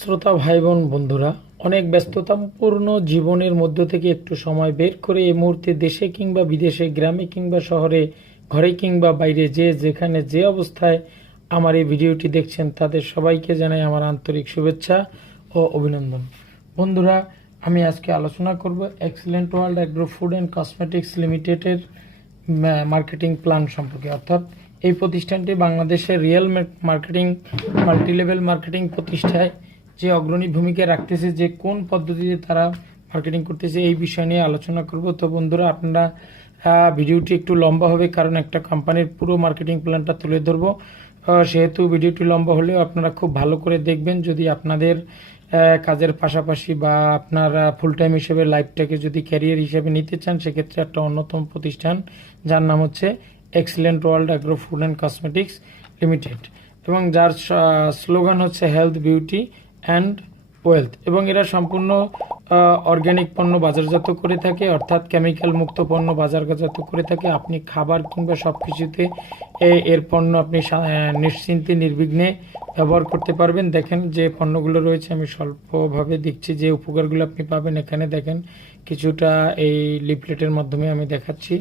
শ্রোতা ভাই বোন বন্ধুরা, অনেক ব্যস্ততাপূর্ণ জীবনের মধ্য থেকে একটু সময় বের করে এই মুহূর্তে দেশে কিংবা বিদেশে, গ্রামে কিংবা শহরে, ঘরে কিংবা বাইরে, যে যেখানে যে অবস্থায় আমার এই ভিডিওটি দেখছেন তাদের সবাইকে জানাই আমার আন্তরিক শুভেচ্ছা ও অভিনন্দন। বন্ধুরা, আমি আজকে আলোচনা করব excellent world agro food and cosmetics লিমিটেডের মার্কেটিং প্ল্যান সম্পর্কে। অর্থাৎ এই প্রতিষ্ঠানটি বাংলাদেশের রিয়েল মার্কেটিং, মাল্টিলেভেল মার্কেটিং প্রতিষ্ঠায় যে অগ্রণী ভূমিকা রাখতেছে, যে কোন পদ্ধতিতে তারা মার্কেটিং করতেছে, এই বিষয় নিয়ে আলোচনা করব। তো বন্ধুরা, আপনারা ভিডিওটি একটু লম্বা হবে, কারণ একটা কোম্পানির পুরো মার্কেটিং প্ল্যানটা তুলে ধরবো। সেহেতু ভিডিওটি লম্বা হলেও আপনারা খুব ভালো করে দেখবেন। যদি আপনাদের কাজের পাশাপাশি বা আপনার ফুল টাইম হিসেবে লাইফটাকে যদি ক্যারিয়ার হিসেবে নিতে চান, সেক্ষেত্রে একটা অন্যতম প্রতিষ্ঠান যার নাম হচ্ছে excellent world agro food and cosmetics limited, এবং যার স্লোগান হচ্ছে হেলথ, বিউটি অ্যান্ড ওয়েলথ। এবং এরা সম্পূর্ণ অর্গ্যানিক পণ্য বাজারজাত করে থাকে, অর্থাৎ কেমিক্যাল মুক্ত পণ্য বাজারজাত করে থাকে। আপনি খাবার কিংবা সব কিছুতে এর পণ্য আপনি নিশ্চিন্তে নির্বিঘ্নে ব্যবহার করতে পারবেন। দেখেন যে পণ্যগুলো রয়েছে, আমি স্বল্পভাবে দেখছি যে উপকারগুলো আপনি পাবেন। এখানে দেখেন কিছুটা এই লিফলেটের মাধ্যমে আমি দেখাচ্ছি।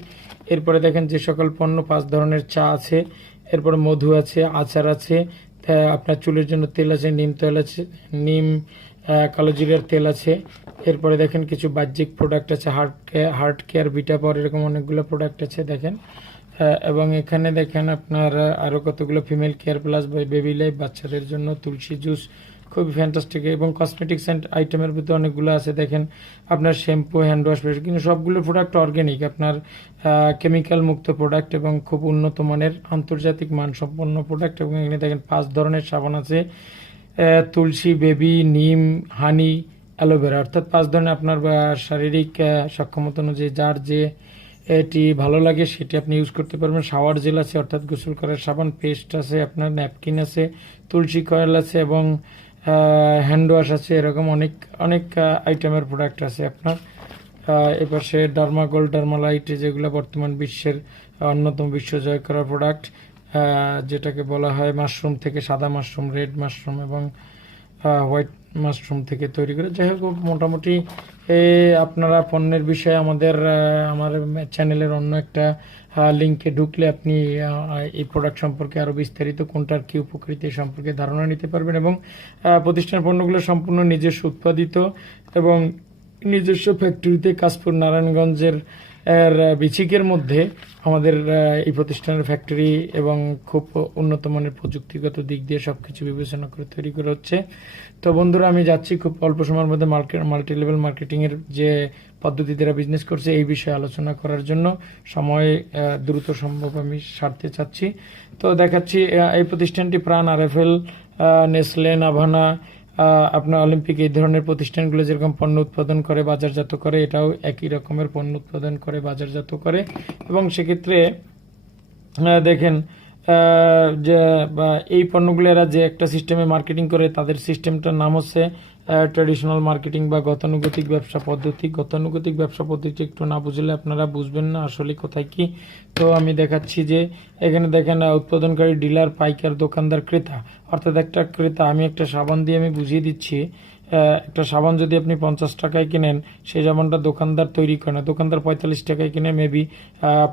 এরপরে দেখেন যে সকল পণ্য 5 ধরনের চা আছে, এরপরে মধু আছে, আচার আছে, আপনার চুলের জন্য তেল আছে, নিম তেল আছে, নিম কালো জিরার তেল আছে। এরপরে দেখেন কিছু বাহ্যিক প্রোডাক্ট আছে, হার্ট কেয়ার, বিটা পাওয়ার, এরকম অনেকগুলো প্রোডাক্ট আছে দেখেন। এবং এখানে দেখেন আপনার আরও কতগুলো female care plus baby life, বাচ্চাদের জন্য তুলসী জুস, খুবই ফ্যান্টাস্টিক। এবং কসমেটিক্স অ্যান্ড আইটেমের ভিতরে অনেকগুলো আছে দেখেন, আপনার শ্যাম্পু, হ্যান্ড ওয়াশ, কিন্তু সবগুলো প্রোডাক্ট অর্গ্যানিক, আপনার কেমিক্যাল মুক্ত প্রোডাক্ট এবং খুব উন্নত মানের আন্তর্জাতিক মানসম্পন্ন প্রোডাক্ট। এবং এখানে দেখেন 5 ধরনের সাবান আছে, তুলসী, বেবি, নিম, হানি, অ্যালোভেরা, অর্থাৎ 5 ধরনের আপনার শারীরিক সক্ষমতা অনুযায়ী যার যে এটি ভালো লাগে সেটি আপনি ইউজ করতে পারবেন। শাওয়ার জেল আছে, অর্থাৎ গোসল করার সাবান, পেস্ট আছে, আপনার ন্যাপকিন আছে, তুলসী কয়েল আছে, এবং হ্যান্ড ওয়াশ আছে। এরকম অনেক অনেক আইটেমের প্রোডাক্ট আছে আপনার। এপাশে ডার্মাগোল্ড, ডার্মালাইট, যেগুলো বর্তমান বিশ্বের অন্যতম বিশ্ব জয় করা প্রোডাক্ট, যেটাকে বলা হয় মাশরুম থেকে, সাদা মাশরুম, রেড মাশরুম এবং হোয়াইট মাশরুম থেকে তৈরি করে। যাই হোক, মোটামুটি আপনারা পণ্যের বিষয়ে আমার চ্যানেলের অন্য একটা লিঙ্কে ঢুকলে আপনি এই প্রোডাক্ট সম্পর্কে আরও বিস্তারিত, কোনটার কি উপকৃতি সম্পর্কে ধারণা নিতে পারবেন। এবং প্রতিষ্ঠান পণ্যগুলো সম্পূর্ণ নিজস্ব উৎপাদিত এবং নিজস্ব ফ্যাক্টরিতে, কাশপুর নারায়ণগঞ্জের বিচিকের মধ্যে আমাদের এই প্রতিষ্ঠানের ফ্যাক্টরি, এবং খুব উন্নত মানের প্রযুক্তিগত দিক দিয়ে সবকিছু বিবেচনা করে তৈরি করা হচ্ছে। তো বন্ধুরা, আমি যাচ্ছি খুব অল্প সময়ের মধ্যে মাল্টি লেভেল মার্কেটিংয়ের যে পদ্ধতিতে এরা বিজনেস করছে এই বিষয়ে আলোচনা করার জন্য। সময় দ্রুত সম্ভব আমি সারতে চাচ্ছি। তো দেখাচ্ছি এই প্রতিষ্ঠানটি প্রাণ, আরএফএল, নেসলে, নাভানা, আপনার অলিম্পিক, এই ধরনের প্রতিষ্ঠানগুলো যেরকম পণ্য উৎপাদন করে বাজারজাত করে, এটাও একই রকমের পণ্য উৎপাদন করে বাজারজাত করে। এবং সেক্ষেত্রে দেখেন যে এই পণ্যগুলো এরা যে একটা সিস্টেমে মার্কেটিং করে, তাদের সিস্টেমটার নাম হচ্ছে ট্র্যাডিশনাল মার্কেটিং বা গতানুগতিক ব্যবসা পদ্ধতি। গতানুগতিক ব্যবসা পদ্ধতি একটু না বুঝলে আপনারা বুঝবেন না আসলে কোথায় কি। তো আমি দেখাচ্ছি যে এখানে দেখেন উৎপাদনকারী, ডিলার, পাইকার, দোকানদার, ক্রেতা। অর্থাৎ একটা ক্রেতা, আমি একটা সাবান দিয়ে আমি বুঝিয়ে দিচ্ছি, একটা সাবান যদি আপনি 50 টাকায় কিনেন, সেই সাবানটা দোকানদার তৈরি করে না, দোকানদার 45 টাকায় কিনে মেবি,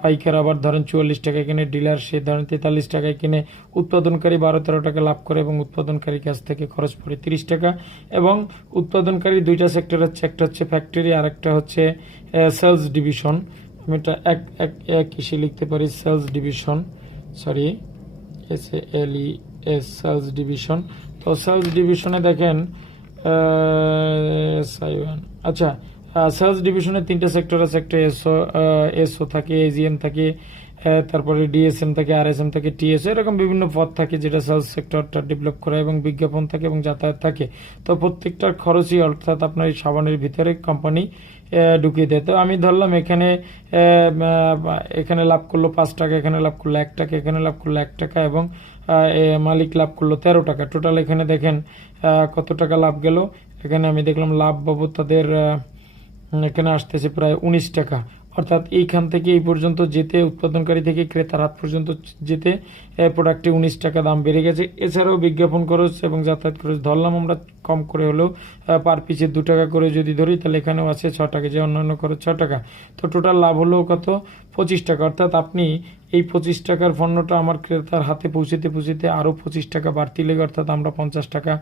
পাইকার আবার ধরেন 44 টাকায় কিনে, ডিলার সে ধরেন 43 টাকায় কিনে, উৎপাদনকারী 12-13 টাকা লাভ করে এবং উৎপাদনকারীর কাছ থেকে খরচ পড়ে 30 টাকা। এবং উৎপাদনকারী দুইটা সেক্টর হচ্ছে, একটা হচ্ছে ফ্যাক্টরি আর একটা হচ্ছে সেলস ডিভিশন। আমি এটা এক কিসে লিখতে পারি, sales division, sorry, SALES, sales division. তো সেলস ডিভিশনে দেখেন আচ্ছা, সেলস ডিভিশনে 3টা সেক্টর আছে, একটা এসও থাকে, এজিএম থাকে, তারপরে ডিএসএম থাকে, আরএসএম থাকে, টিএসও, এরকম বিভিন্ন পদ থাকে যেটা সেলস সেক্টরটা ডেভেলপ করে, এবং বিজ্ঞাপন থাকে এবং যাতায়াত থাকে। তো প্রত্যেকটার খরচই, অর্থাৎ আপনার এই সাবানের ভিতরে কোম্পানি ঢুকিয়ে দেয়। তো আমি ধরলাম এখানে লাভ করলো 5 টাকা, এখানে লাভ করলো 1 টাকা, এখানে লাভ করলো 1 টাকা, এবং মালিক লাভ করলো 13 টাকা। টোটাল এখানে দেখেন কত টাকা লাভ গেল। এখানে আমি দেখলাম লাভ বাবদ তাদের এখানে আসতেছে প্রায় 19 টাকা। অর্থাৎ এইখান থেকে এই পর্যন্ত যেতে উৎপাদনকারী থেকে ক্রেতার হাত পর্যন্ত যেতে প্রোডাক্টে 19 টাকা দাম বেড়ে গেছে। এছাড়াও বিজ্ঞাপন খরচ এবং যাতায়াত খরচ ধরলাম আমরা কম করে হলেও পার পিসে 2 টাকা করে যদি ধরি তাহলে এখানেও আছে 6 টাকা, যে অন্যান্য খরচ 6 টাকা। তো টোটাল লাভ হলো কত? 25 টাকা। অর্থাৎ আপনি এই 25 টাকার পণ্যটা আমার ক্রেতার হাতে পৌঁছতে পৌঁছতে আরও 25 টাকা বাড়তি লেগে, অর্থাৎ আমরা 50 টাকা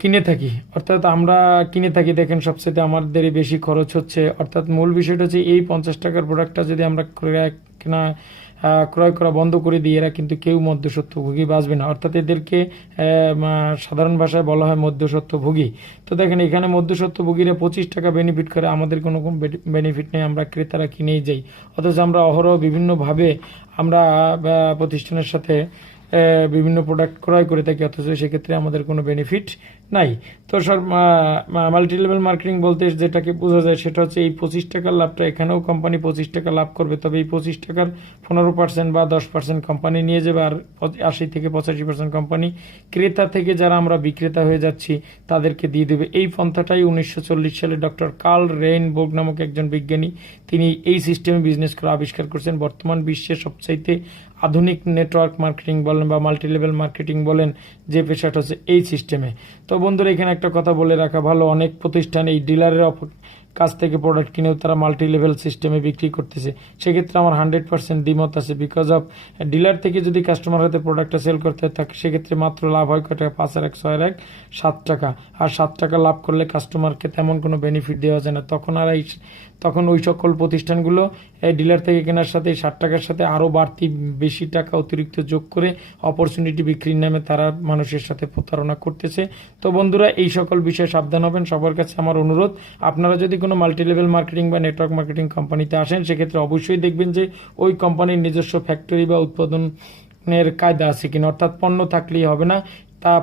কিনে থাকি। অর্থাৎ আমরা কিনে থাকি, দেখেন সবচেয়ে আমাদের বেশি খরচ হচ্ছে। অর্থাৎ মূল বিষয়টা হচ্ছে এই 50 টাকার প্রোডাক্টটা যদি আমরা ক্রয় করা বন্ধ করে দিই, এরা কিন্তু কেউ মধ্যস্বত্বভোগী বাঁচবে না। অর্থাৎ এদেরকে সাধারণ ভাষায় বলা হয় মধ্যস্বত্বভোগী। তো দেখেন এখানে মধ্যস্বত্বভোগীরা 25 টাকা বেনিফিট করে, আমাদের কোনো বেনিফিট নেই, আমরা ক্রেতারা কিনেই যাই। অথচ আমরা অহরহ বিভিন্নভাবে আমরা প্রতিষ্ঠানের সাথে বিভিন্ন প্রোডাক্ট ক্রয় করে থাকি, অথচ সেক্ষেত্রে আমাদের কোনো বেনিফিট নাই। তো স্যার মাল্টি লেভেল মার্কেটিং বলতে যেটাকে বোঝা যায় সেটা হচ্ছে এই 25 টাকার লাভটা এখানেও কোম্পানি 25 টাকা লাভ করবে, তবে এই 25 টাকার 15% বা 10% কোম্পানি নিয়ে যাবে, আর 80 থেকে 85% কোম্পানি ক্রেতা থেকে যারা আমরা বিক্রেতা হয়ে যাচ্ছি তাদেরকে দিয়ে দেবে। এই পন্থাটাই 1940 সালে ডক্টর কার্ল রেইনবোর্গ নামক একজন বিজ্ঞানী তিনি এই সিস্টেমে বিজনেস করে আবিষ্কার করছেন। বর্তমান বিশ্বের সবচাইতে আধুনিক নেটওয়ার্ক মার্কেটিং বলেন বা মাল্টি লেভেল মার্কেটিং বলেন, যে পেশাটা হচ্ছে এই সিস্টেমে। তো বন্ধুরা এখানে একটা কথা বলে রাখা ভালো, অনেক প্রতিষ্ঠান এই ডিলারের কাছ থেকে প্রোডাক্ট কিনেও তারা মাল্টি লেভেল সিস্টেমে বিক্রি করতেছে। সেক্ষেত্রে আমার 100% দ্বিমত আছে। বিকজ অফ ডিলার থেকে যদি কাস্টমার হাতে প্রোডাক্টটা সেল করতে থাকে সেক্ষেত্রে মাত্র লাভ হয় কত টাকা? 5 আর 1 6 আর 1 7 টাকা। আর 7 টাকা লাভ করলে কাস্টমারকে তেমন কোনো বেনিফিট দেওয়া যায় না। তখন ওই সকল প্রতিষ্ঠানগুলো এই ডিলার থেকে কেনার সাথে 60 টাকার সাথে আরও বাড়তি বেশি টাকা অতিরিক্ত যোগ করে অপরচুনিটি বিক্রির নামে তারা মানুষের সাথে প্রতারণা করতেছে। তো বন্ধুরা এই সকল বিষয়ে সাবধান হবেন। সবার কাছে আমার অনুরোধ, আপনারা যদি কোনো মাল্টি লেভেল মার্কেটিং বা নেটওয়ার্ক মার্কেটিং কোম্পানিতে আসেন সেক্ষেত্রে অবশ্যই দেখবেন যে ওই কোম্পানির নিজস্ব ফ্যাক্টরি বা উৎপাদনের কায়দা আছে কিনা, অর্থাৎ পণ্য থাকলেই হবে না,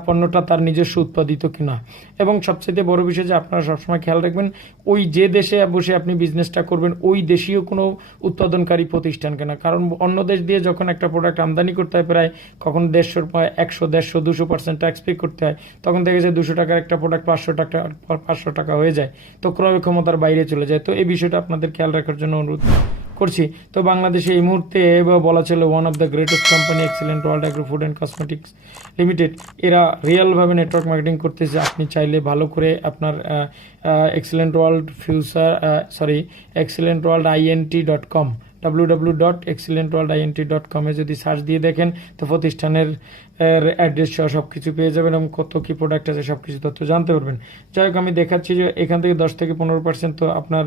পণ্যটা তার নিজস্ব উৎপাদিত কিনা। এবং সবচেয়ে বড় বিষয় যে আপনারা সবসময় খেয়াল রাখবেন ওই যে দেশে বসে আপনি বিজনেসটা করবেন ওই দেশীয় কোনো উৎপাদনকারী প্রতিষ্ঠান কেনা। কারণ অন্য দেশ দিয়ে যখন একটা প্রোডাক্ট আমদানি করতে হয় প্রায় কখন 100, 150, 150, 200% ট্যাক্স পে করতে হয়, তখন দেখে যায় 200 টাকার একটা প্রোডাক্ট 500 টাকা হয়ে যায়, তো ক্রয় ক্ষমতার বাইরে চলে যায়। তো এই বিষয়টা আপনাদের খেয়াল রাখার জন্য অনুরোধ করছি। তো বাংলাদেশে এই মুহূর্তে বলা ছিল one of the greatest company excellent world agro food and cosmetics limited, এরা রিয়েলভাবে নেটওয়ার্ক মার্কেটিং করতেছে। আপনি চাইলে ভালো করে আপনার excellentworldint.com www.excellentworldint.com এ যদি সার্চ দিয়ে দেখেন তো প্রতিষ্ঠানের অ্যাড্রেস সহ সব কিছু পেয়ে যাবেন এবং কত কি প্রোডাক্ট আছে সব কিছু তথ্য জানতে পারবেন। যাই হোক, আমি দেখাচ্ছি যে এখান থেকে 10 থেকে 15%, তো আপনার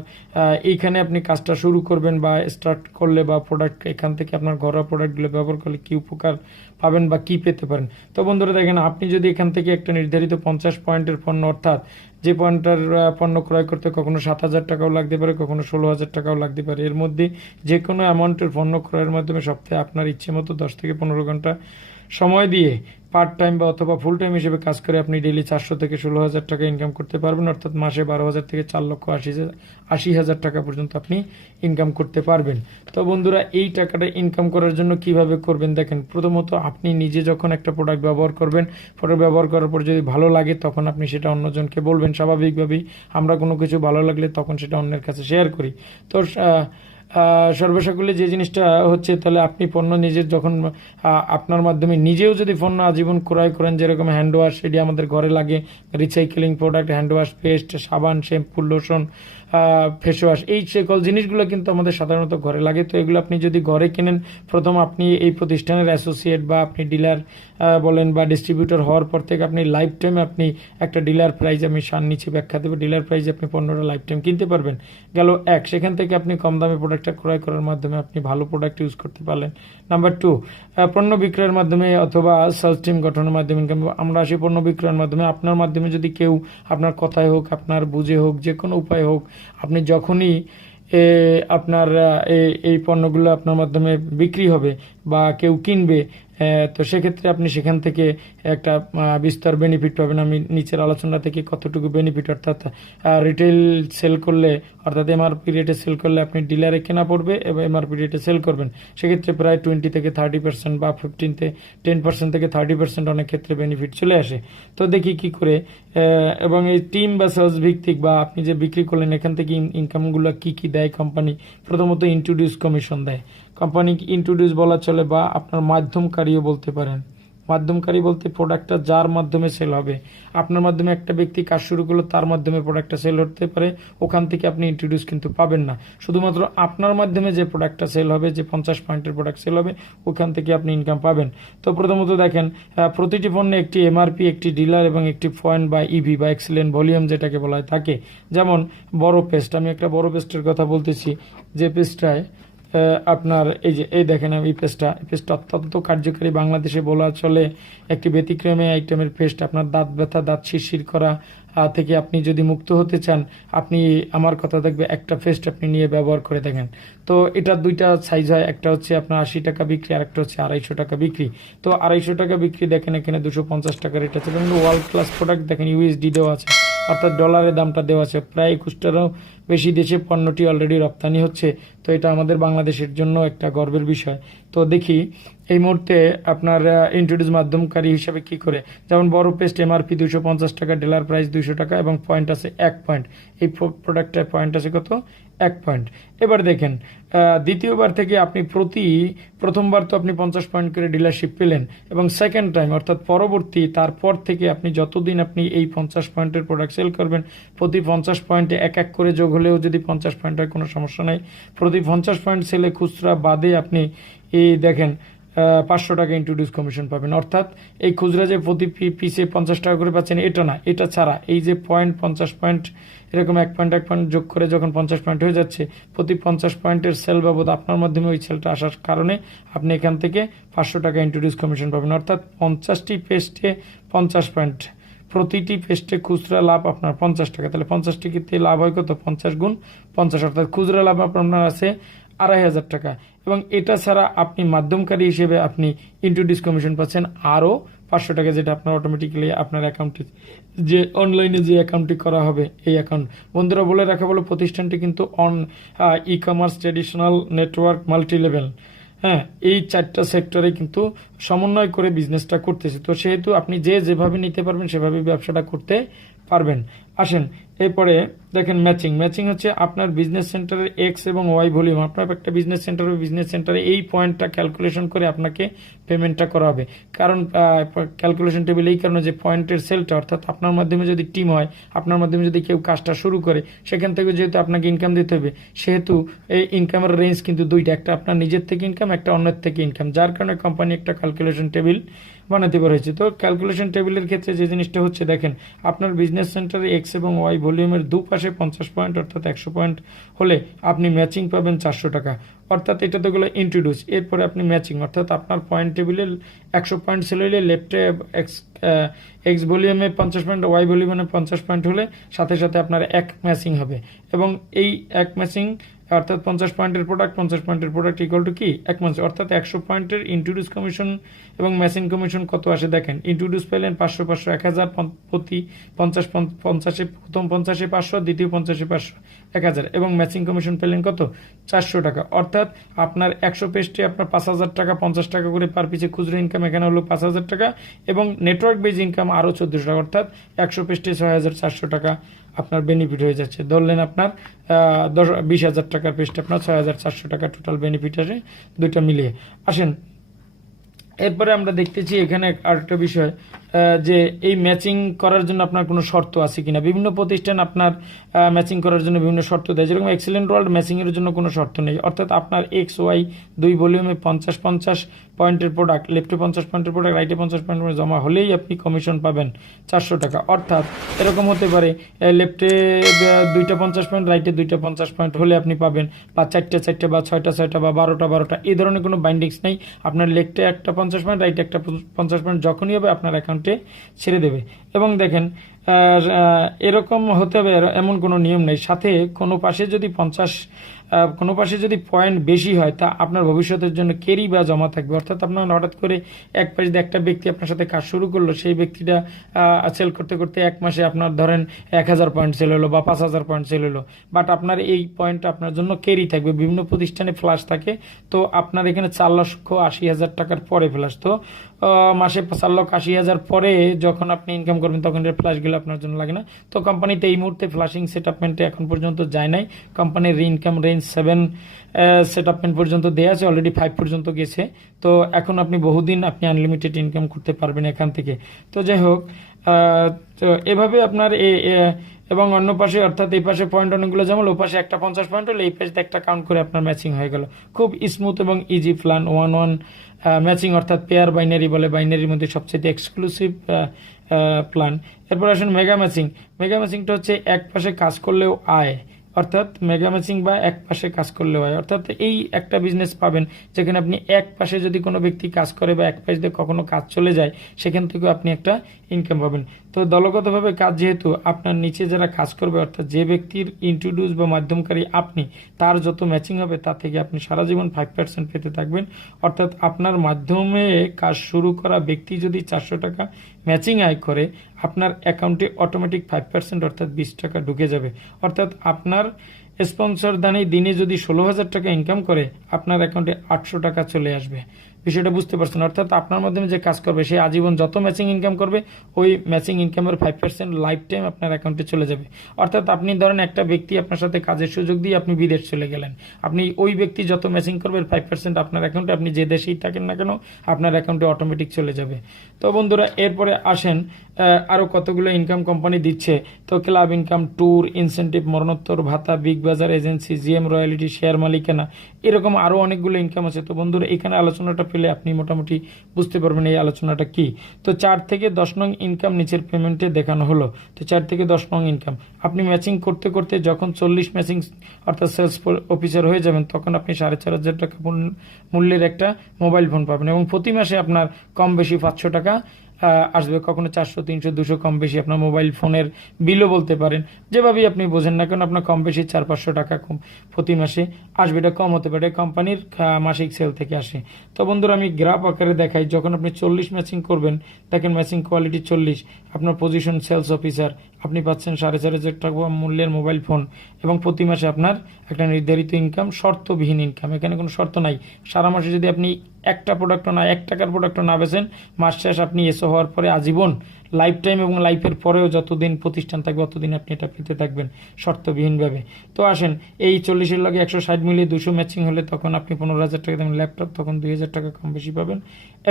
এইখানে আপনি কাজটা শুরু করবেন বা স্টার্ট করলে বা প্রোডাক্ট এখান থেকে আপনার ঘরোয়া প্রোডাক্টগুলো ব্যবহার করলে কি উপকার পাবেন বা কি পেতে পারেন। তো বন্ধুরা দেখেন, আপনি যদি এখান থেকে একটা নির্ধারিত 50 পয়েন্টের পণ্য, অর্থাৎ যে পয়েন্টটার পণ্য ক্রয় করতে কখনো 7,000 টাকাও লাগতে পারে, কখনো 16,000 টাকাও লাগতে পারে, এর মধ্যে যে কোনো অ্যামাউন্টের পণ্য ক্রয়ের মাধ্যমে সপ্তাহে আপনার ইচ্ছে মতো 10 থেকে 15 ঘন্টা সময় দিয়ে পার্ট টাইম বা অথবা ফুল টাইম হিসেবে কাজ করে আপনি ডেইলি 400 থেকে 16,000 টাকা ইনকাম করতে পারবেন। অর্থাৎ মাসে 12,000 থেকে 4,80,000 টাকা পর্যন্ত আপনি ইনকাম করতে পারবেন। তো বন্ধুরা এই টাকাটা ইনকাম করার জন্য কিভাবে করবেন দেখেন, প্রথমত আপনি নিজে যখন একটা প্রোডাক্ট ব্যবহার করবেন, প্রোডাক্ট ব্যবহার করার পর যদি ভালো লাগে তখন আপনি সেটা অন্যজনকে বলবেন। স্বাভাবিকভাবেই আমরা কোনো কিছু ভালো লাগলে তখন সেটা অন্যের কাছে শেয়ার করি। তো সর্বসাকুল্যে যে জিনিসটা হচ্ছে, তাহলে আপনি পণ্য নিজের যখন আপনার মাধ্যমে নিজেও যদি পণ্য আজীবন ক্রয় করেন, যেরকম হ্যান্ড ওয়াশ এটি আমাদের ঘরে লাগে, recycling product, hand wash, paste, সাবান, শ্যাম্পু, লোশন, ফেস ওয়াশ, এই সকল জিনিসগুলো কিন্তু আমাদের সাধারণত ঘরে লাগে। তো এগুলো আপনি যদি ঘরে কেনেন, প্রথম আপনি এই প্রতিষ্ঠানের অ্যাসোসিয়েট বা আপনি ডিলার বলেন বা ডিস্ট্রিবিউটর হওয়ার পর থেকে আপনি লাইফ টাইম আপনি একটা ডিলার প্রাইস, আমি নিচে ব্যাখ্যা দেবো, ডিলার প্রাইসে আপনি পণ্যটা লাইফ টাইম কিনতে পারবেন। গেল এক, সেখান থেকে আপনি কম দামে প্রোডাক্টটা ক্রয় করার মাধ্যমে আপনি ভালো প্রোডাক্ট ইউজ করতে পারলেন। নাম্বার 2, পণ্য বিক্রয়ের মাধ্যমে অথবা সেলস টিম গঠনের মাধ্যমে ইনকাম। আমরা আসি পণ্য বিক্রয়ের মাধ্যমে, আপনার মাধ্যমে যদি কেউ আপনার কথায় হোক, আপনার বুঝে হোক, যে কোনো উপায় হোক, আপনি যখনই আপনার এই পণ্যগুলো আপনার মাধ্যমে বিক্রি হবে বা কেউ কিনবে, তো সেক্ষেত্রে আপনি সেখান থেকে একটা বিস্তর বেনিফিট পাবেন। আমি নিচের আলোচনা থেকে কতটুকু বেনিফিট, অর্থাৎ রিটেল সেল করলে অর্থাৎ এমআরপি রেটে সেল করলে আপনি ডিলারে কেনা পড়বে এবং এমআরপি রেটে সেল করবেন, সেক্ষেত্রে প্রায় 20 থেকে 30% বা 10% থেকে 30% অনেক ক্ষেত্রে বেনিফিট চলে আসে। তো দেখি কি করে, এবং এই টিম বা সেলস ভিত্তিক বা আপনি যে বিক্রি করলেন এখান থেকে ইনকামগুলো কি কি দেয় কোম্পানি। প্রথমত ইন্ট্রোডিউস কমিশন দেয় কোম্পানি, ইন্ট্রোডিউস বলা চলে বা আপনার মাধ্যমকারীও বলতে পারেন। মাধ্যমকারী বলতে প্রোডাক্টটা যার মাধ্যমে সেল হবে, আপনার মাধ্যমে একটা ব্যক্তি কাজ শুরু করলো, তার মাধ্যমে প্রোডাক্টটা সেল হতে পারে, ওখান থেকে আপনি ইন্ট্রোডিউস কিন্তু পাবেন না। শুধুমাত্র আপনার মাধ্যমে যে প্রোডাক্টটা সেল হবে, যে 50 পয়েন্টের প্রোডাক্ট সেল হবে, ওখান থেকে আপনি ইনকাম পাবেন। তো প্রথমত দেখেন, প্রতিটি পণ্যে একটি এমআরপি, একটি ডিলার এবং একটি পয়েন্ট বা ইভি বা এক্সিলেন্ট ভলিউম যেটাকে বলা হয় থাকে। যেমন বড় পেস্ট, আমি একটা বড় পেস্টের কথা বলতেছি, যে পেস্টটায় আপনার এই দেখেন এই পেস্টটা অত্যন্ত কার্যকারী, বাংলাদেশে বলা চলে একটি ব্যতিক্রমী আইটেমের পেস্ট। আপনার দাঁত ব্যথা, দাঁত শিরশির করা থেকে আপনি যদি মুক্ত হতে চান, আপনি আমার কথা দেখবে একটা পেস্ট আপনি নিয়ে ব্যবহার করে দেখেন। তো এটা দুইটা সাইজ হয়, একটা হচ্ছে আপনার 80 টাকা বিক্রি আর একটা হচ্ছে 250 টাকা বিক্রি। তো 250 টাকা বিক্রি দেখেন এখানে 250 টাকা রেট আছে, কিন্তু ওয়ার্ল্ড ক্লাস প্রোডাক্ট দেখেন, ইউএসডি দেওয়া আছে, অর্থাৎ ডলারের দামটা দেওয়া আছে। প্রায় 21টারও বেশি দেশে পণ্যটি অলরেডি রপ্তানি হচ্ছে। তো এটা আমাদের বাংলাদেশের জন্য একটা গর্বের বিষয়। তো দেখি এই মুহূর্তে আপনার ইন্ট্রোডিউস মাধ্যমকারী হিসাবে কি করে। যেমন বড় পেস্ট এমআরপি 250 টাকা, ডিলার প্রাইস 200 টাকা এবং পয়েন্ট আছে 1 পয়েন্ট। এই প্রোডাক্টটার পয়েন্ট আছে কত? 1 পয়েন্ট। এবার দেখেন, দ্বিতীয়বার থেকে আপনি প্রথমবার তো আপনি 50 পয়েন্ট করে ডিলারশিপ পেলেন, এবং সেকেন্ড টাইম অর্থাৎ পরবর্তী তারপর থেকে আপনি যতদিন আপনি এই 50 পয়েন্টের প্রোডাক্ট সেল করবেন, প্রতি 50 পয়েন্টে এক এক করে যোগ হলেও যদি 50 পয়েন্ট হয় কোনো সমস্যা নাই। প্রতি 50 পয়েন্ট সেলে খুচরা বাদে আপনি এই দেখেন 500 টাকা ইন্ট্রোডিউস কমিশন পাবেন। অর্থাৎ এই খুচরা যে প্রতি পিসে 50 টাকা করে পাচ্ছেন এটা না, এটা ছাড়া এই যে পয়েন্ট 50 পয়েন্ট এরকম 1 পয়েন্ট 1 পয়েন্ট যোগ করে যখন 50 পয়েন্ট হয়ে যাচ্ছে, প্রতি 50 পয়েন্টের সেল বাবদ আপনার মাধ্যমে ওই সেলটা আসার কারণে আপনি এখান থেকে 500 টাকা ইন্ট্রোডিউস কমিশন পাবেন। অর্থাৎ 50টি পেস্টে 50 পয়েন্ট, প্রতিটি পেস্টে খুচরা লাভ আপনার 50 টাকা। তাহলে 50 টিকিতে লাভ হয় কত? 50 গুণ 50, অর্থাৎ খুচরা লাভ আপনার আছে 2500 টাকা। এবং এটা ছাড়া আপনি মাধ্যমকারী হিসেবে আপনি ইন্ট্রোডিউস কমিশন পাচ্ছেন আরও 500 টাকা, যেটা আপনার অটোমেটিক্যালি আপনার অ্যাকাউন্টে যে অনলাইনে যে অ্যাকাউন্টটি করা হবে এই অ্যাকাউন্ট। বন্ধুরা বলে রাখা বলো, প্রতিষ্ঠানটি কিন্তু e commerce, traditional, network, multi level, হ্যাঁ, এই 4টা সেক্টরে কিন্তু সমন্বয় করে বিজনেসটা করতেছে। তো সেহেতু আপনি যেভাবে নিতে পারবেন সেভাবে ব্যবসাটা করতে পারবেন। আসেন এরপরে দেখেন ম্যাচিং হচ্ছে আপনার বিজনেস সেন্টারের এক্স এবং ওয়াই ভলিউম। আপনার একটা বিজনেস সেন্টারে এই পয়েন্টটা ক্যালকুলেশন করে আপনাকে পেমেন্টটা করা হবে। কারণ ক্যালকুলেশন টেবিল এই কারণে যে পয়েন্টের সেলটা, অর্থাৎ আপনার মাধ্যমে যদি টিম হয়, আপনার মাধ্যমে যদি কেউ কাজটা শুরু করে, সেখান থেকে যেহেতু আপনাকে ইনকাম দিতে হবে, সেহেতু এই ইনকামের রেঞ্জ কিন্তু দুইটা, একটা আপনার নিজের থেকে ইনকাম, একটা অন্যের থেকে ইনকাম, যার কারণে কোম্পানি একটা ক্যালকুলেশন টেবিল বানাতে পারছে। তো ক্যালকুলেশন টেবিলের ক্ষেত্রে যে জিনিসটা হচ্ছে দেখেন, আপনার বিজনেস সেন্টারে এক্স এবং ওয়াই ভলিউমের দুপাশে 50 পয়েন্ট অর্থাৎ 100 পয়েন্ট হলে আপনি ম্যাচিং পাবেন 400 টাকা। অর্থাৎ এটা তো গেলো ইন্ট্রোডিউস। এরপরে আপনি ম্যাচিং, অর্থাৎ আপনার পয়েন্ট টেবিলে 100 পয়েন্ট সেল হলে লেফটে এক্স ভলিউমে 50 পয়েন্ট, ওয়াই ভলিউমে 50 পয়েন্ট হলে সাথে সাথে আপনার এক ম্যাচিং হবে। এবং এই এক ম্যাচিং অর্থাৎ 50 পয়েন্টের প্রোডাক্ট ইকুয়াল টু কি? 1 ম্যাচিং। অর্থাৎ 100 পয়েন্টের ইন্ট্রোডিউস কমিশন এবং ম্যাচিং কমিশন কত আসে দেখেন। ইন্ট্রোডিউস পেলেন 500 1000, প্রতি 50 প্রথম 50-এ 500, দ্বিতীয় 50-এ 500, 1000, এবং ম্যাচিং কমিশন পেলেন কত? 400 টাকা। অর্থাৎ আপনার 100 পেস্টে আপনার 5000 টাকা, 50 টাকা করে পার পিসে খুচরো ইনকাম এখানে হলো 5000 টাকা, এবং নেটওয়ার্ক বেজ ইনকাম আরও 1400 টাকা। অর্থাৎ 100 পেস্টে 6400 টাকা আপনার বেনিফিট হয়ে যাচ্ছে। ধরলেন আপনার 20,000 টাকার পেস্টে আপনার 6400 টাকা টোটাল বেনিফিট আসে দুইটা মিলিয়ে। আসেন এরপরে আমরা দেখতেছি এখানে আরেকটা বিষয়, যে এই ম্যাচিং করার জন্য আপনার কোনো শর্ত আছে কিনা। বিভিন্ন প্রতিষ্ঠান আপনার ম্যাচিং করার জন্য বিভিন্ন শর্ত দেয়, যেরকম এক্সিলেন্ট ওয়ার্ল্ড ম্যাচিংয়ের জন্য কোনো শর্ত নেই। অর্থাৎ আপনার এক্স ওয়াই দুই ভলিউমে 50 পয়েন্টের প্রোডাক্ট, লেফটে 50 পয়েন্টের প্রোডাক্ট, রাইটে 50 পয়েন্টের জমা হলেই আপনি কমিশন পাবেন 400 টাকা। অর্থাৎ এরকম হতে পারে লেফটে 2টা 50 পয়েন্ট, রাইটে 2টা 50 পয়েন্ট হলে আপনি পাবেন, বা 4টা বা 6টা বা 12টা, এই ধরনের কোনো বাইন্ডিংস নেই। আপনার লেফটে একটা 50 পয়েন্ট, রাইটে একটা 50 পয়েন্ট যখনই হবে আপনার অ্যাকাউন্টে ছেড়ে দেবে। এবং দেখেন এরকম হতে হবে এমন কোনো নিয়ম নেই। সাথে কোনো পাশে যদি কোনো পাশে যদি পয়েন্ট বেশি হয় তা আপনার ভবিষ্যতের জন্য কেরি বা জমা থাকবে। অর্থাৎ আপনার হঠাৎ করে এক পাশে দিয়ে একটা ব্যক্তি আপনার সাথে কাজ শুরু করলো, সেই ব্যক্তিটা সেল করতে করতে এক মাসে আপনার ধরেন 1,000 পয়েন্ট সেল হলো বা 5,000 পয়েন্ট সেল হলো, বাট আপনার এই পয়েন্টটা আপনার জন্য কেরি থাকবে। বিভিন্ন প্রতিষ্ঠানে ফ্ল্যাশ থাকে, তো আপনার এখানে 4,80,000 টাকার পরে ফ্ল্যাশ, তো মাসে 4,80,000 পরে যখন আপনি ইনকাম করবেন তখন এর ফ্ল্যাশগুলো আপনার জন্য লাগে না। তো কোম্পানিতে এই মুহূর্তে ফ্ল্যাশিং সেটআপমেন্টে এখন পর্যন্ত যায় নাই। কোম্পানির ইনকাম রেঞ্জ 7 সেটআপমেন্ট পর্যন্ত দেওয়া আছে, অলরেডি 5 পর্যন্ত গেছে। তো এখন আপনি বহুদিন আপনি আনলিমিটেড ইনকাম করতে পারবেন এখান থেকে। তো যাই হোক, তো এভাবে আপনার এবং অন্য পাশে অর্থাৎ এই পাশে পয়েন্ট অনেকগুলো যেমন ও পাশে একটা 50 পয়েন্ট হলে এই পাশে একটা কাউন্ট করে আপনার ম্যাচিং হয়ে গেল। খুব স্মুথ এবং ইজি প্ল্যান, 1-1 ম্যাচিং অর্থাৎ পেয়ার বাইনারি বলে, বাইনারির মধ্যে সবচেয়ে এক্সক্লুসিভ প্ল্যান। এরপর আসেন মেগা ম্যাচিং। মেগা ম্যাচিংটা হচ্ছে এক পাশে কাজ করলেও আয়, অর্থাৎ মেগা ম্যাচিং বা এক পাশে কাজ করলেও হয়। অর্থাৎ এই একটা বিজনেস পাবেন যেখানে আপনি এক পাশে যদি কোনো ব্যক্তি কাজ করে বা এক পাশ দিয়ে কখনো কাজ চলে যায়, সেখান থেকেও আপনি একটা ইনকাম পাবেন। তো দলগতভাবে কাজ যেহেতু আপনার নিচে যারা কাজ করবে, অর্থাৎ যে ব্যক্তির ইন্ট্রোডিউস বা মাধ্যমকারী আপনি, তার যত ম্যাচিং হবে তা থেকে আপনি সারা জীবন 5% পেতে থাকবেন। অর্থাৎ আপনার মাধ্যমে কাজ শুরু করা ব্যক্তি যদি 400 টাকা ম্যাচিং আয় করে, আপনার অ্যাকাউন্টে অটোমেটিক 5% অর্থাৎ 20 টাকা ঢুকে যাবে। অর্থাৎ আপনার স্পন্সর দানে দিনে যদি 16,000 টাকা ইনকাম করে, আপনার অ্যাকাউন্টে 800 টাকা চলে আসবে। বিষয়টা বুঝতে পারছেন? অর্থাৎ আপনার মাধ্যমে যে কাজ করবে সে আজীবন যত ম্যাচিং ইনকাম করবে, ওই ম্যাচিং ইনকামের 5% লাইফ টাইম আপনার অ্যাকাউন্টে চলে যাবে। অর্থাৎ আপনি ধরেন একটা ব্যক্তি আপনার সাথে কাজের সুযোগ দিয়ে আপনি বিদেশ চলে গেলেন, আপনি ওই ব্যক্তি যত ম্যাচিং করবে 5% আপনার অ্যাকাউন্টে, আপনি যে দেশেই থাকেন না কেন আপনার অ্যাকাউন্টে অটোমেটিক চলে যাবে। তো বন্ধুরা, এরপরে আসেন আরও কতগুলো ইনকাম কোম্পানি দিচ্ছে। তো ক্লাব ইনকাম, ট্যুর, ইনসেন্টিভ, মরণোত্তর ভাতা, বিগ বাজার এজেন্সি, জিএম রয়্যালিটি, শেয়ার মালিকানা, এরকম আরও অনেকগুলো ইনকাম আছে। তো বন্ধুরা, এখানে আলোচনাটা পেলে আপনি মোটামুটি বুঝতে পারবেন এই আলোচনাটা কি। তো 4 থেকে 10 নং ইনকাম নিচের পেমেন্টে দেখানো হলো। তো 4 থেকে 10 নং ইনকাম আপনি ম্যাচিং করতে করতে যখন 40 ম্যাচিং অর্থাৎ সেলস অফিসার হয়ে যাবেন, তখন আপনি 4,500 টাকা মূল্যের একটা মোবাইল ফোন পাবেন এবং প্রতি মাসে আপনার কম বেশি 500 টাকা আসবে, কখনো 400, 300, 200 কম বেশি আপনার মোবাইল ফোনের বিলও বলতে পারেন, যেভাবেই আপনি বোঝেন না কেন আপনার কম বেশি 400-500 টাকা কম প্রতি মাসে আসবে। এটা কম হতে পারে, কোম্পানির মাসিক সেল থেকে আসে। তো বন্ধুরা, আমি গ্রাফ আকারে দেখাই। যখন আপনি 40 ম্যাচিং করবেন, দেখেন ম্যাচিং কোয়ালিটি 40, আপনার পজিশন সেলস অফিসার, আপনি পাচ্ছেন 4,500 টাকা মূল্যের মোবাইল ফোন এবং প্রতি মাসে আপনার একটা নির্ধারিত ইনকাম, শর্তবিহীন ইনকাম, এখানে কোনো শর্ত নাই। সারা মাসে যদি আপনি একটা প্রোডাক্টও না 1 টাকার প্রোডাক্টও না বেচেন, মাস শেষ আপনি এসো হওয়ার পরে আজীবন লাইফ টাইম এবং লাইফের পরেও যতদিন প্রতিষ্ঠান থাকবে ততদিন আপনি এটা পেতে থাকবেন শর্তবিহীনভাবে। তো আসেন, এই 40-এর লগে 160 মিলিয়ে 200 ম্যাচিং হলে তখন আপনি 15,000 টাকা দেবেন ল্যাপটপ, তখন 2,000 টাকা কম বেশি পাবেন।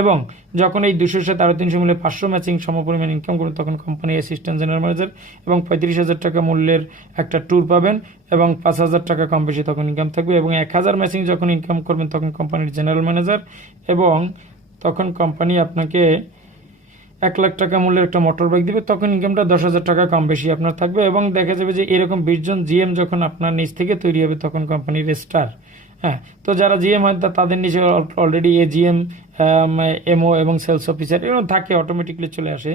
এবং যখন এই 200-র সাথে আরও 300 মিলিয়ে 500 ম্যাচিং সমপরিমাণ ইনকাম করবেন, তখন কোম্পানি অ্যাসিস্ট্যান্ট জেনারেল ম্যানেজার এবং 35,000 টাকা মূল্যের একটা ট্যুর পাবেন এবং 5,000 টাকা কম বেশি তখন ইনকাম থাকবে। এবং 1,000 ম্যাচিং যখন ইনকাম করবেন, তখন কোম্পানির জেনারেল ম্যানেজার এবং তখন কোম্পানি আপনাকে 1,00,000 টাকা মূল্যের একটা মোটর বাইক দিবে, তখন ইনকামটা 10,000 টাকা কম বেশি আপনার থাকবে। এবং দেখা যাবে যে এরকম 20 জন জিএম যখন আপনার নিচ থেকে তৈরি হবে, তখন কোম্পানির স্টার। হ্যাঁ, তো যারা জিএম হয় তাদের নিচে অলরেডি এজিএম, এমও এবং সেলস অফিসার এরকম থাকে, অটোমেটিকলি চলে আসে।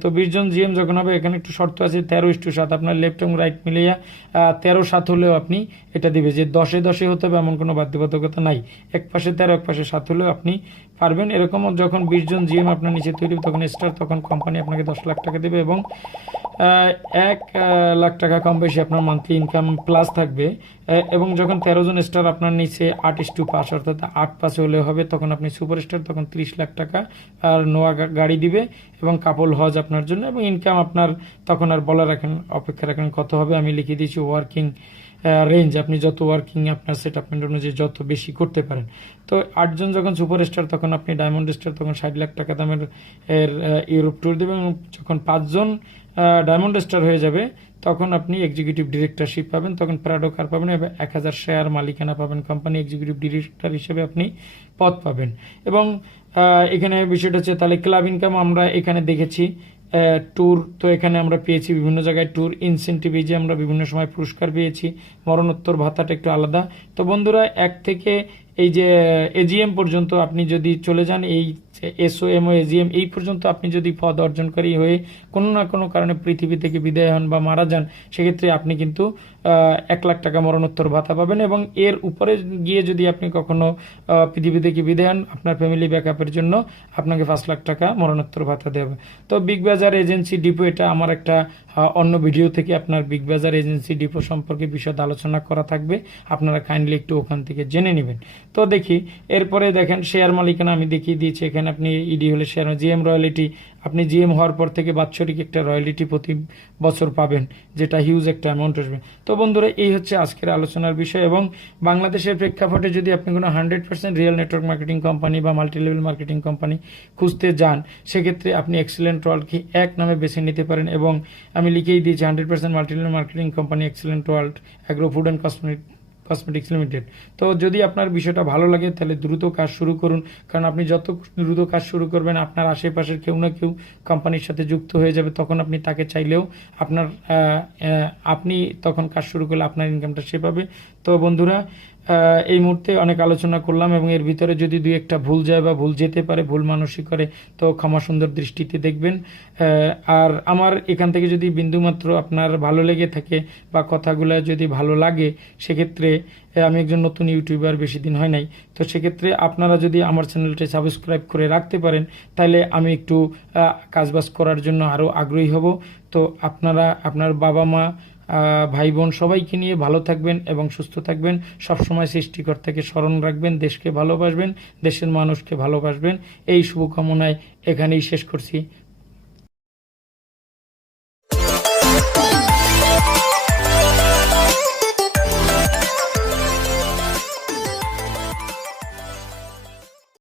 তো 20 জন জিএম যখন হবে, এখানে একটু শর্ত আছে 13:7, আপনার লেফট এবং রাইট মিলিয়ে 13:7 হলেও আপনি এটা দিবে যে 10-10 হতে হবে এমন কোনো বাধ্যবাধকতা নাই। এক পাশে 13, এক পাশে 7 হলেও আপনি পারবেন। এরকম যখন 20 জন জিএম আপনার নিচে তৈরি তখন স্টার, তখন কোম্পানি আপনাকে 10 লাখ টাকা দেবে এবং 1,00,000 টাকা কম বেশি আপনার মান্থলি ইনকাম প্লাস থাকবে। এবং যখন 13 জন স্টার আপনার নিচে 8:5 অর্থাৎ 8 পাশে হলে হবে, তখন আপনি সুপার স্টার, তখন 30 লাখ টাকা আর নোয়া গাড়ি দিবে এবং কাপল হজ আপনার জন্য। এবং ইনকাম আপনার তখন আর বলা রাখেন, অপেক্ষা রাখেন কত হবে। আমি লিখে দিয়েছি ওয়ার্কিং রেঞ্জ, আপনি যত ওয়ার্কিং আপনার সেটআপমেন্ট অনুযায়ী যত বেশি করতে পারেন। তো 8 জন যখন সুপার স্টার, তখন আপনি ডায়মন্ড স্টার, তখন 60 লাখ টাকা দামের ইউরোপ ট্যুর দেবেন। এবং যখন 5 জন ডায়মন্ড স্টার হয়ে যাবে, তখন আপনি এক্সিকিউটিভ ডিরেক্টরশিপ পাবেন, তখন প্রাডো কার পাবেন এবং 1,000 শেয়ার মালিকানা পাবেন, কোম্পানি এক্সিকিউটিভ ডিরেক্টর হিসেবে আপনি পদ পাবেন। এবং এখানে বিষয়টা হচ্ছে, তাহলে ক্লাব ইনকাম আমরা এখানে দেখেছি। ট্যুর, তো এখানে আমরা পেয়েছি বিভিন্ন জায়গায় ট্যুর, ইনসেন্টিভ, এই যে আমরা বিভিন্ন সময় পুরস্কার পেয়েছি, মরণোত্তর ভাতাটা একটু আলাদা। তো বন্ধুরা, 1 থেকে এই যে এজিএম পর্যন্ত আপনি যদি চলে যান, এই এসও এমও এজিএম এই পর্যন্ত আপনি যদি পদ অর্জনকারী হয়ে কোনো না কোনো কারণে পৃথিবী থেকে বিদায় হন বা মারা যান, সেক্ষেত্রে আপনি কিন্তু 1 লাখ টাকা মরণোত্তর ভাতা পাবেন। এবং এর উপরে গিয়ে যদি আপনি কখনো পৃথিবী থেকে বিদায় হন, আপনার ফ্যামিলি ব্যাকআপের জন্য আপনাকে 5 লাখ টাকা মরণোত্তর ভাতা দেবে। তো বিগ বাজার এজেন্সি ডিপো, এটা আমার একটা অন্য ভিডিও থেকে আপনার বিগ বাজার এজেন্সি ডিপো সম্পর্কে বিশদ আলোচনা করা থাকবে, আপনারা কাইন্ডলি একটু ওখান থেকে জেনে নেবেন। তো দেখি এরপরে দেখেন শেয়ার মালিকানা আমি দেখিয়ে দিয়েছি। এখানে আপনি ইডি হলে শেয়ার, জিএম রয়্যালিটি, আপনি জিএম হওয়ার পর থেকে বাৎসরিক একটা রয়্যালিটি প্রতি বছর পাবেন, যেটা হিউজ একটা অ্যামাউন্ট আসবে। তো বন্ধুরা, এই হচ্ছে আজকের আলোচনার বিষয়। এবং বাংলাদেশের প্রেক্ষাপটে যদি আপনি কোনো 100% রিয়েল নেটওয়ার্ক মার্কেটিং কোম্পানি বা মাল্টি লেভেল মার্কেটিং কোম্পানি খুঁজতে যান, সেক্ষেত্রে আপনি এক্সেলেন্ট ওয়ার্ল্ডকে এক নামে বেছে নিতে পারেন। এবং আমি লিখেই দিয়েছি 100% multi level marketing company excellent world agro food and cosmetics limited. তো যদি আপনার বিষয়টা ভালো লাগে তাহলে দ্রুত কাজ শুরু করুন, কারণ আপনি যত দ্রুত কাজ শুরু করবেন আপনার আশেপাশের কেউ না কেউ কোম্পানির সাথে যুক্ত হয়ে যাবে। তখন আপনি তাকে চাইলেও আপনি তখন কাজ শুরু করলে আপনার ইনকামটা সে পাবে। তো বন্ধুরা, এই মুহূর্তে অনেক আলোচনা করলাম, এবং এর ভিতরে যদি দুই একটা ভুল যায় বা ভুল যেতে পারে, ভুল মানুষই করে, তো ক্ষমা সুন্দর দৃষ্টিতে দেখবেন। আর আমার এখান থেকে যদি বিন্দুমাত্র আপনার ভালো লেগে থাকে বা কথাগুলো যদি ভালো লাগে, সেক্ষেত্রে আমি একজন নতুন ইউটিউবার, বেশি দিন হয় নাই, তো সেক্ষেত্রে আপনারা যদি আমার চ্যানেলটি সাবস্ক্রাইব করে রাখতে পারেন, তাহলে আমি একটু কাজবাজ করার জন্য আরও আগ্রহী হব। তো আপনারা আপনার বাবা মা, ভাই বোন সবাইকে নিয়ে ভালো থাকবেন এবং সুস্থ থাকবেন। সবসময় সৃষ্টিকর্তাকে স্মরণ রাখবেন, দেশকে ভালোবাসবেন, দেশের মানুষকে ভালোবাসবেন। এই শুভকামনায় এখানেই শেষ করছি।